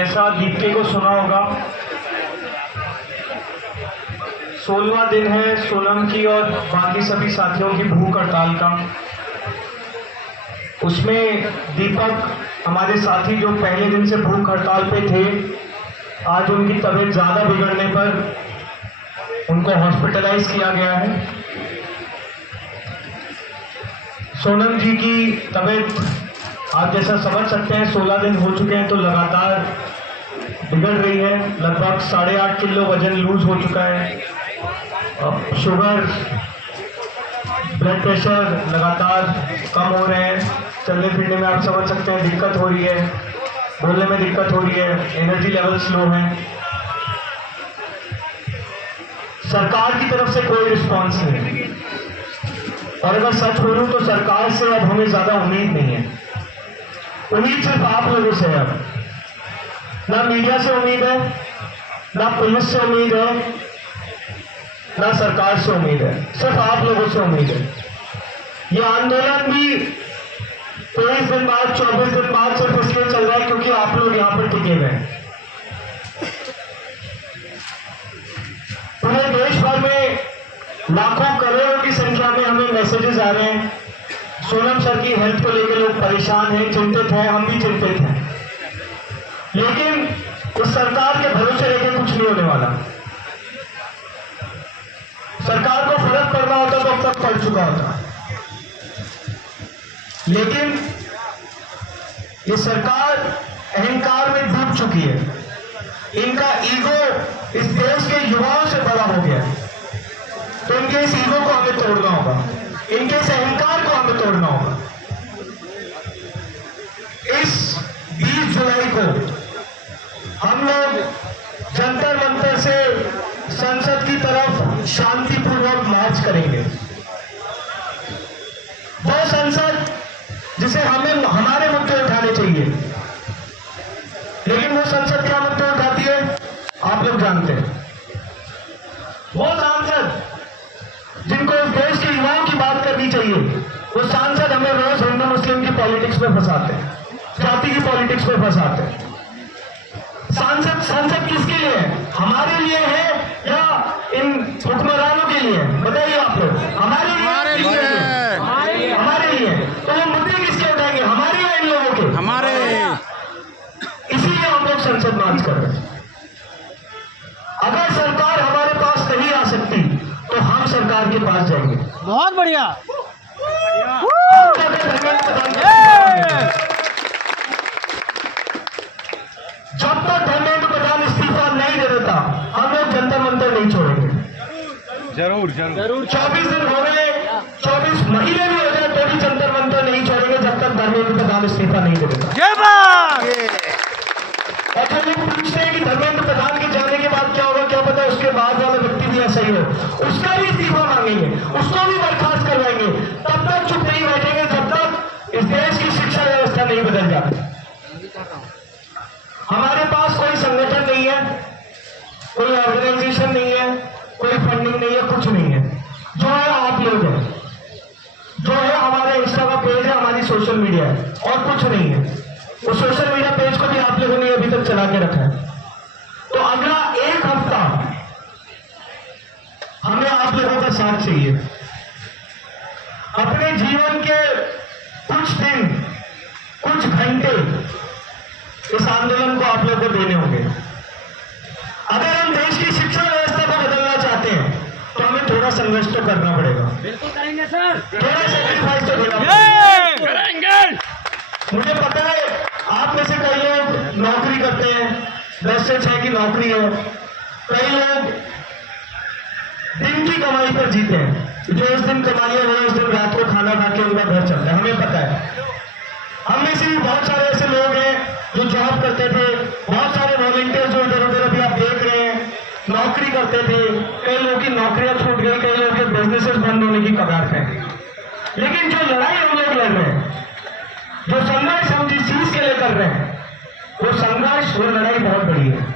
जैसा दीपिका को सुना होगा, 16वां दिन है सोनम की और बाकी सभी साथियों की भूख हड़ताल का। उसमें दीपक हमारे साथी जो पहले दिन से भूख हड़ताल पे थे, आज उनकी तबीयत ज़्यादा बिगड़ने पर उनको हॉस्पिटलाइज किया गया है। सोनम जी की तबीयत आप जैसा समझ सकते हैं, 16 दिन हो चुके हैं तो लगातार बिगड़ रही है। लगभग 8.5 किलो वजन लूज हो चुका है। शुगर, ब्लड प्रेशर लगातार कम हो रहे हैं। चलने फिरने में आप समझ सकते हैं दिक्कत हो रही है, बोलने में दिक्कत हो रही है, एनर्जी लेवल स्लो है। सरकार की तरफ से कोई रिस्पॉन्स नहीं, और अगर सच बोलूं तो सरकार से अब हमें ज्यादा उम्मीद नहीं है। उम्मीद सिर्फ आप लोगों से है। ना मीडिया से उम्मीद है, ना पुलिस से उम्मीद है, ना सरकार से उम्मीद है, सिर्फ आप लोगों से उम्मीद है। ये आंदोलन भी 23 दिन बाद, 24 दिन बाद सिर्फ इसलिए चल रहा है क्योंकि आप लोग यहां पर टिके हुए हैं। पूरे देश भर में लाखों करोड़ों की संख्या में हमें मैसेजेस आ रहे हैं। सोनम सर की हेल्थ को लेकर लोग परेशान हैं, चिंतित हैं, हम भी चिंतित हैं। लेकिन इस सरकार के भरोसे लेकर कुछ नहीं होने वाला। सरकार को फर्क पड़ना होता तो अब तक पड़ चुका होता, लेकिन ये सरकार अहंकार में डूब चुकी है। इनका ईगो इस देश के युवाओं से बड़ा हो गया है, तो इनके इस ईगो को हमें तोड़ना होगा, इनके इस अहंकार को हमें तोड़ना होगा। इस 20 जुलाई को हम लोग जंतर मंतर से संसद की तरफ शांतिपूर्वक मार्च करेंगे। वो संसद जिसे हमें हमारे मुद्दे उठाने चाहिए, लेकिन वो संसद क्या मुद्दे उठाती है आप लोग जानते हैं। वो सांसद जिनको इस देश के युवाओं की बात करनी चाहिए, वो सांसद हमें रोज हिंदू मुस्लिम की पॉलिटिक्स में फंसाते हैं, जाति की पॉलिटिक्स में फंसाते हैं। सांसद किसके लिए है? हमारे लिए है या इन हुक्मरानों के लिए? बताइए आप लोग। हमारे लिए तो वो मुद्दे किसके उठाएंगे, हमारे या इन लोगों के? हमारे। इसीलिए हम लोग संसद मार्च कर रहे हैं। अगर सरकार हमारे पास नहीं आ सकती तो हम सरकार के पास जाएंगे। बहुत बढ़िया। जब तक धर्मेंद्र प्रधान इस्तीफा नहीं दे देता हम लोग जंतर मंतर नहीं छोड़ेंगे। जरूर। 24 दिन हो गए, 24 महीने भी हो गए तो भी जंतर मंतर नहीं छोड़ेंगे जब तक धर्मेंद्र प्रधान इस्तीफा नहीं दे देता। और जो लोग पूछते हैं कि धर्मेंद्र प्रधान के जाने के बाद क्या होगा, क्या पता उसके बाद वाला व्यक्ति भी ऐसा ही हो, उसका भी इस्तीफा मांगेंगे, उसको भी बर्खास्त करवाएंगे। तब तक चुप नहीं बैठेंगे जब तक इस देश की शिक्षा व्यवस्था नहीं बदल जाती। हमारे पास कोई संगठन नहीं है, कोई ऑर्गेनाइजेशन नहीं है, कोई फंडिंग नहीं है, कुछ नहीं है। जो है आप लोग हैं, जो है हमारे इंस्टा का पेज है, हमारी सोशल मीडिया है, और कुछ नहीं है। उस सोशल मीडिया पेज को भी आप लोगों ने अभी तक चला के रखा है। तो अगला 1 हफ्ता हमें आप लोगों का साथ चाहिए। अपने जीवन के कुछ दिन, कुछ घंटे इस आंदोलन को आप लोगों को देने होंगे। अगर हम देश की शिक्षा व्यवस्था को बदलना चाहते हैं तो हमें थोड़ा संघर्ष तो करना पड़ेगा। बिल्कुल करेंगे सर, थोड़ा सेक्रीफाइस तो देना करेंगे। मुझे पता है आप में से कई लोग नौकरी करते हैं, 10 से 6 की नौकरी है। कई लोग दिन की कमाई पर जीते हैं, जो उस दिन कमाई है वो उस दिन रात को खाना खा के उनका घर चलता है, हमें पता है। हम में से भी बहुत सारे ऐसे लोग हैं जो जॉब करते थे, बहुत सारे वॉलंटियर जो इधर उधर अभी आप देख रहे हैं नौकरी करते थे। कई लोगों की नौकरियां छूट गई, कई लोगों के बिजनेसेस बंद होने की कगार पे। लेकिन जो लड़ाई हम लोग लड़ रहे हैं, जो संघर्ष हम जिस चीज के लिए कर रहे हैं, वो संघर्ष, वो लड़ाई बहुत बड़ी है।